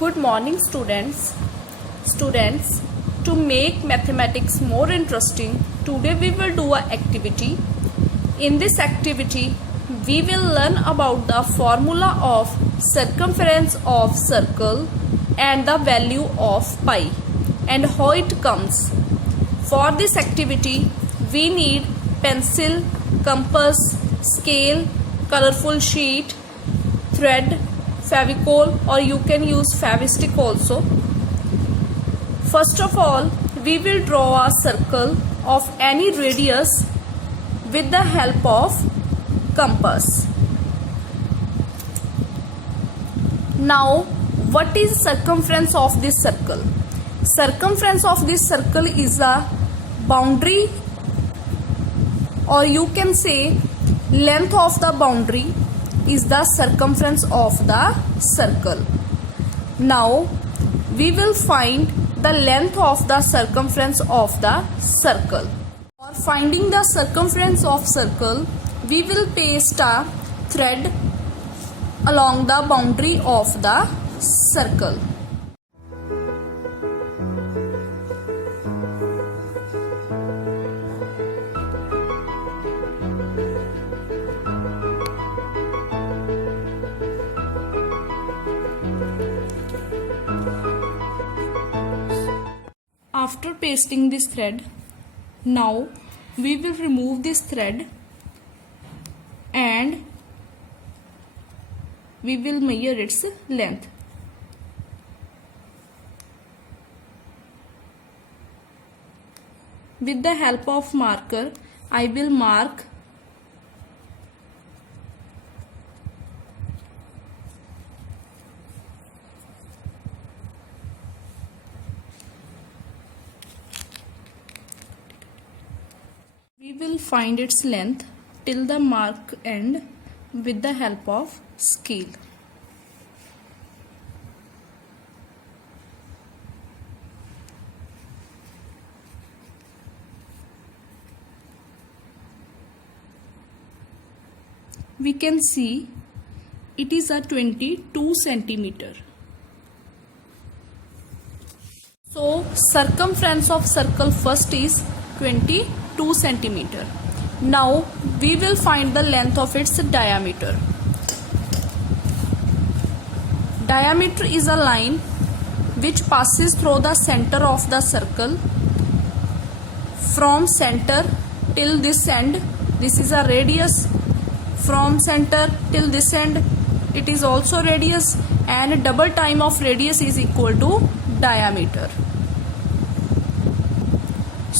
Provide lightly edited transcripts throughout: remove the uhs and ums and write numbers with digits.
Good morning, students. To make mathematics more interesting, today we will do an activity. In this activity, we will learn about the formula of circumference of circle and the value of pi and how it comes. For this activity, we need pencil, compass, scale, colorful sheet, thread, Fevicol, or you can use Fevistick also. First of all, we will draw a circle of any radius with the help of compass. Now, what is circumference of this circle? Circumference of this circle is a boundary, or you can say length of the boundary is the circumference of the circle. Now we will find the length of the circumference of the circle. For finding the circumference of circle, we will paste a thread along the boundary of the circle. After pasting this thread, now we will remove this thread and we will measure its length. With the help of marker, I will mark We will find its length till the mark end with the help of scale. We can see it is a 22 centimeter. So circumference of circle first is 22 centimeter. Now we will find the length of its diameter. Diameter is a line which passes through the center of the circle. From center till this end, this is a radius. From center till this end, it is also radius, and double time of radius is equal to diameter.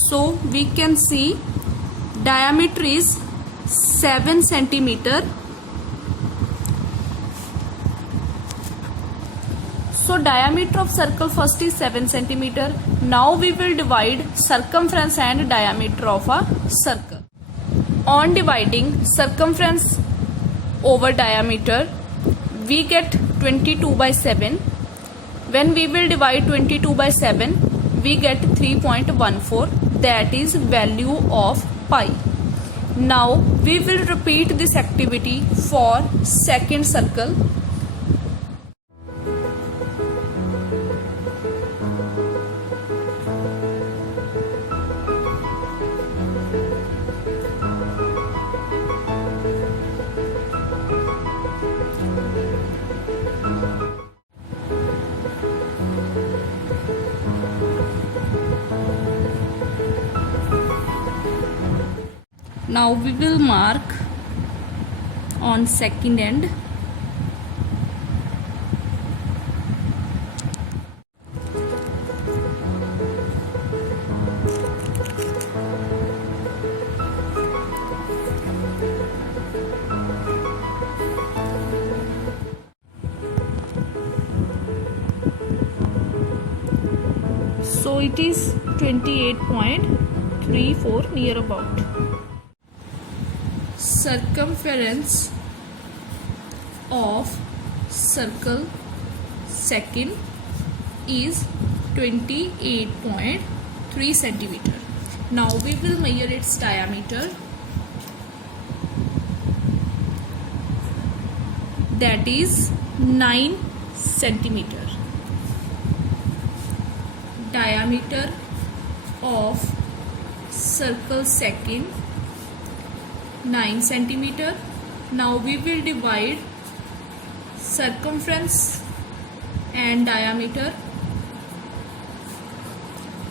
So we can see diameter is 7 centimeter. So diameter of circle first is 7 centimeter. Now we will divide circumference and diameter of a circle. On dividing circumference over diameter, we get 22 by 7. When we will divide 22 by 7, we get 3.14. That is value of pi. Now we will repeat this activity for second circle. Now we will mark on second end. So it is 28.34 near about. Circumference of circle second is 28.3 centimeter. Now we will measure its diameter. that is 9 centimeter. diameter of circle second 9 centimeter. Now we will divide circumference and diameter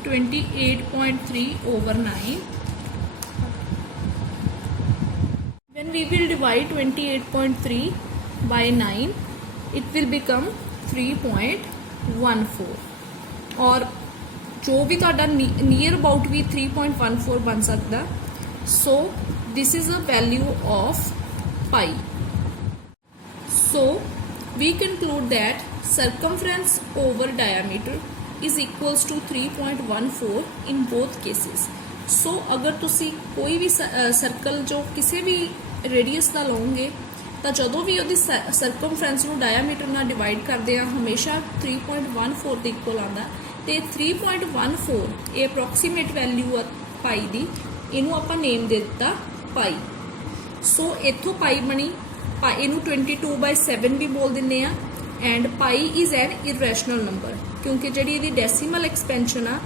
28.3 over 9. When we will divide 28.3 by 9, it will become 3.14 और जो भी ਤੁਹਾਡਾ near about ਵੀ 3.14 ਬਣ ਸਕਦਾ. So this is a value of pi. So we conclude that circumference over diameter is equals to 3.14 in both cases. So अगर तुसी कोई भी सर्कल जो किसी भी रेडियस का लओगे ਤਾਂ ਜਦੋਂ ਵੀ ਉਹਦੀ ਸਰਕਮਫਰੈਂਸ ਨੂੰ ਡਾਇਆਮੀਟਰ ਨਾਲ ਡਿਵਾਈਡ ਕਰਦੇ ਆ ਹਮੇਸ਼ਾ 3.14 ਦੇ ਇਕੁਅਲ ਆਉਂਦਾ ਤੇ 3.14 ਇਹ ਅਪਰੋਕਸੀਮੇਟ ਵੈਲਿਊ ਆ ਪਾਈ ਦੀ ਇਹਨੂੰ ਆਪਾਂ ਨੇਮ ਦੇ ਦਿੱਤਾ ਪਾਈ. ਸੋ ਇੱਥੋਂ ਪਾਈ ਬਣੀ ਇਹਨੂੰ 22/7 ਵੀ ਬੋਲ ਦਿੰਦੇ ਆ and pi is an irrational number ਕਿਉਂਕਿ ਜਿਹੜੀ ਇਹਦੀ ਡੈਸੀਮਲ ਐਕਸਪੈਂਸ਼ਨ ਆ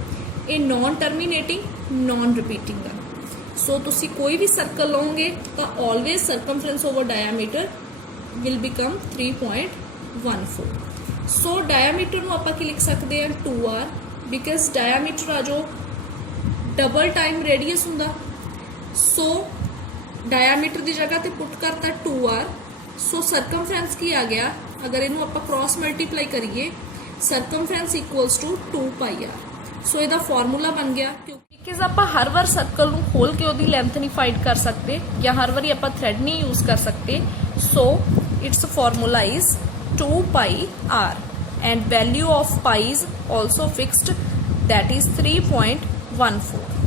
ਇਹ ਨॉन ਟਰਮੀਨੇਟਿੰਗ ਨॉन ਰਿਪੀਟਿੰਗ ਆ. सो तुसी कोई भी सर्कल लोगे तो always circumference over diameter will become 3.14. So diameter नूं आपां की लिख सकते हैं 2r बिकॉज डायमीटर आ जो डबल टाइम रेडियस हुंदा. सो डायमीटर की जगह ते पुट करता 2r. सो सर्कमफ्रेंस की आ गया अगर इनू आपां क्रॉस मल्टीप्लाई करिए सर्कमफ्रेंस इक्वल्स टू 2πr. सो ਇਹਦਾ ਫਾਰਮੂਲਾ ਬਣ ਗਿਆ ਕਿਉਂਕਿ ਆਪਾਂ ਹਰ ਵਾਰ ਸਰਕਲ ਨੂੰ ਖੋਲ ਕੇ ਉਹਦੀ ਲੈਂਥ ਨਹੀਂ ਫਾਈਂਡ ਕਰ ਸਕਦੇ ਜਾਂ ਹਰ ਵਾਰੀ ਆਪਾਂ ਥ੍ਰੈਡ ਨਹੀਂ ਯੂਜ਼ ਕਰ ਸਕਦੇ. So it's formula is 2πr and value of pi is also fixed, that is 3.14.